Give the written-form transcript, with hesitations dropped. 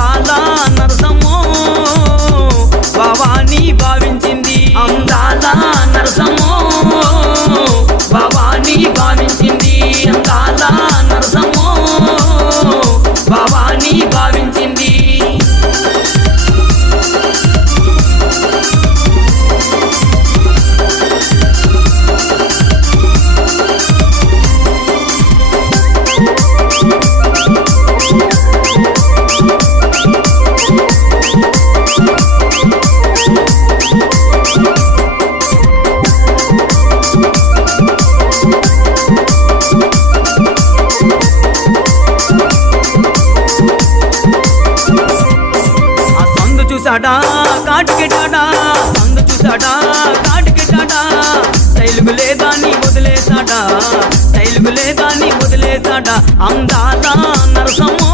అందాల నరసమ్మో భవాని భావించింది అందాల నరసమ్మో భవాని భావించింది అందాల నరసమ్మో భవాని భావించింది చూసాడా కాటికెటాడా సందు చూసాడా కాటికెటాడా స్టైలుకు లేదాన్ని వదిలేసాడా స్టైలుకు లేదాన్ని వదిలేసాడా అందాల నరసమ్మో